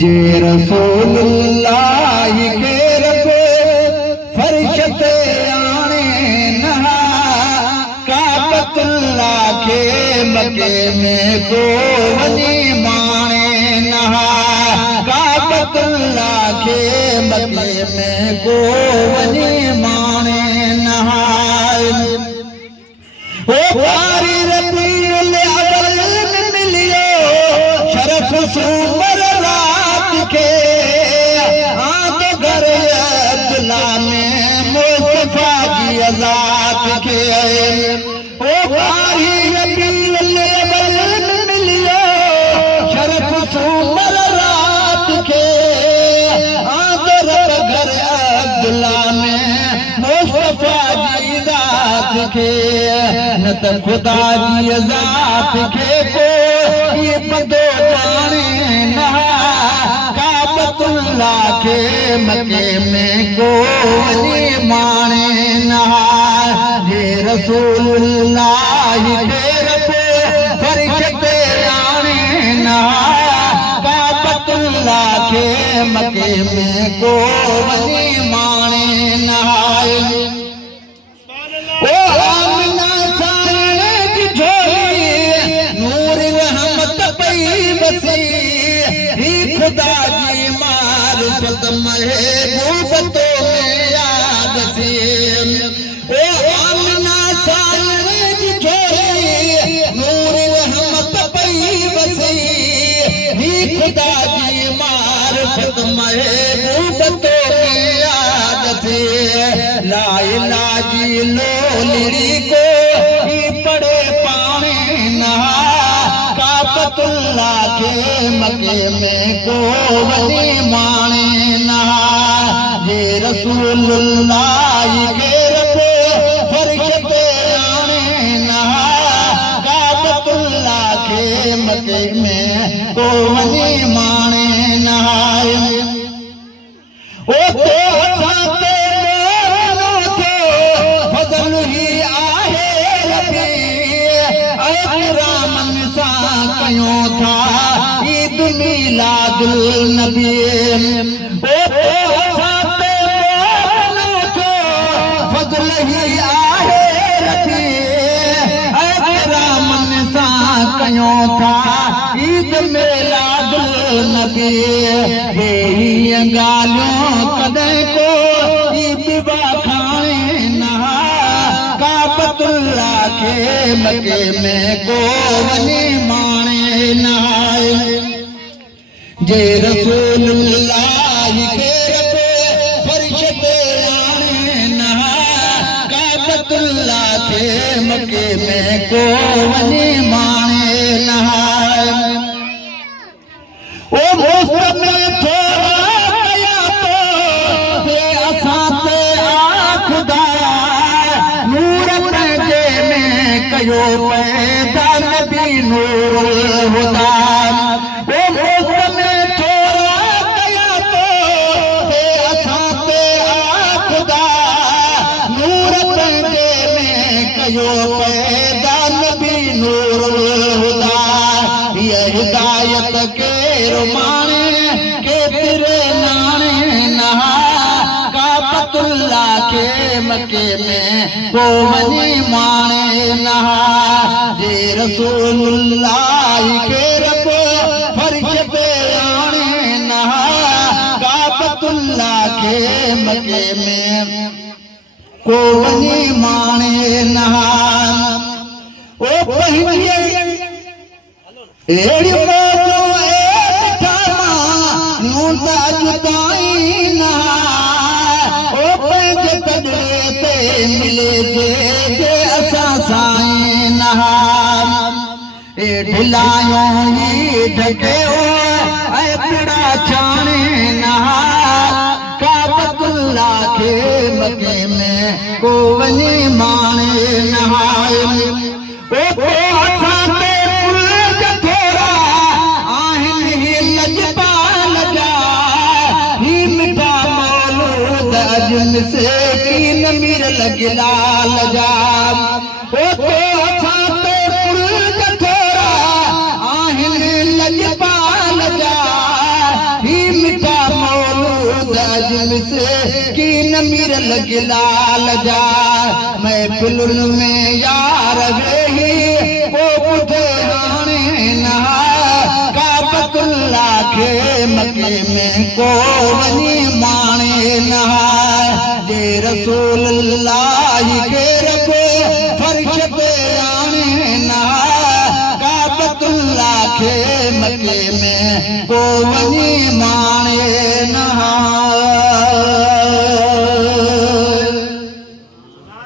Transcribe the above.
जे रसूलुल्लाह के रबे फर्श ते आने नहा काबतुल्लाह के मके में को वनी माने नहा काबतुल्लाह के मके में को वनी माने नहा ओ पारी रबीउल अव्वल में मिलियो शरफ सुमर रात के आद घर अब्दुल्ला में मुस्तफा की अज़ात के ओ पारी रबीउल अव्वल में मिलियो शरफ सुमर रात के आद घर अब्दुल्ला में मुस्तफा की ज़ात के न त खुदा जी ज़ात के कोई बदो जाने नहा काबतुल्लाह के मके में को वनी माने नहा ये रसूलुल्लाह के रबे फर्श ते आने नहा काबतुल्लाह के मके में को वनी माने नहा ओ आमिना सारे की झोली नूर रहमत पई बसी ही खुदा जी मारिफत महबूबतों में याद सी ओ आमिना सारे की झोली नूर रहमत पई बसी ही खुदा जी मारिफत महबूबतों में याद सी ला इलाहा जी लोली को ही पड़े पाने नहा काबतुल्लाह के मके में को वनी माने नहा ये रसूलुल्लाह के रबे फर्श ते आने नहा काबतुल्लाह के मके में को वनी माने नहा ओ तो असाते था ईद मिलादुल नबी ओ साथे मोनो फजल ही आहे रबी अकरामन सा कयो था ईद मिलादुल नबी हे गालियों कदे को ईद खाने नहा काबतुल्लाह के मके में को वनी माने नहाए जे रसूलुल्लाह के रबे फर्श ते आने नहा काबतुल्लाह के मके में को वनी माने नहाए ओ मुस्त में थोड़ा गया तो असां ते खुदा नूर पंहिंजे में कयो पैदा नबी नूरुल हुदा ओ मुस्त में थोड़ा गया तो असां ते खुदा नूर पंहिंजे में कयो पैदा नबी नूरुल हुदा ये हिदायत के रुमाने के तेरे नाने नहा काबतुल्लाह के मके में को वनी माने नहा जे रसूलुल्लाह के रबे फर्श ते आने नहा काबतुल्लाह के मके में को वनी माने नहा ओ पहिए एड़ी मोजो ए ठामा नूंदा जुदाई नहा ओ पंहिंजे कदरे ते मिले जे असां साईं नहा ए ढिलायूं ही ढकियो ऐं पिड़ा छाणे नहा काबतुल्लाह के मके में को वनी माने नहाए ओ को असां ते पुलज थोरा आहिनि ही लजपाल जा ही मिठा मौलूद अजन से की नमीर लगिलाल जा ओ तो असां पीरल गिलाल जा महफिलुनि में यार वेही को ॿुधे हाणे न काबतुल्ला खे मके में को वञी माणे न जे रसूल अल्लाह खे रखो फर्श ते आणे न काबतुल्ला खे मके में को वञी माणे न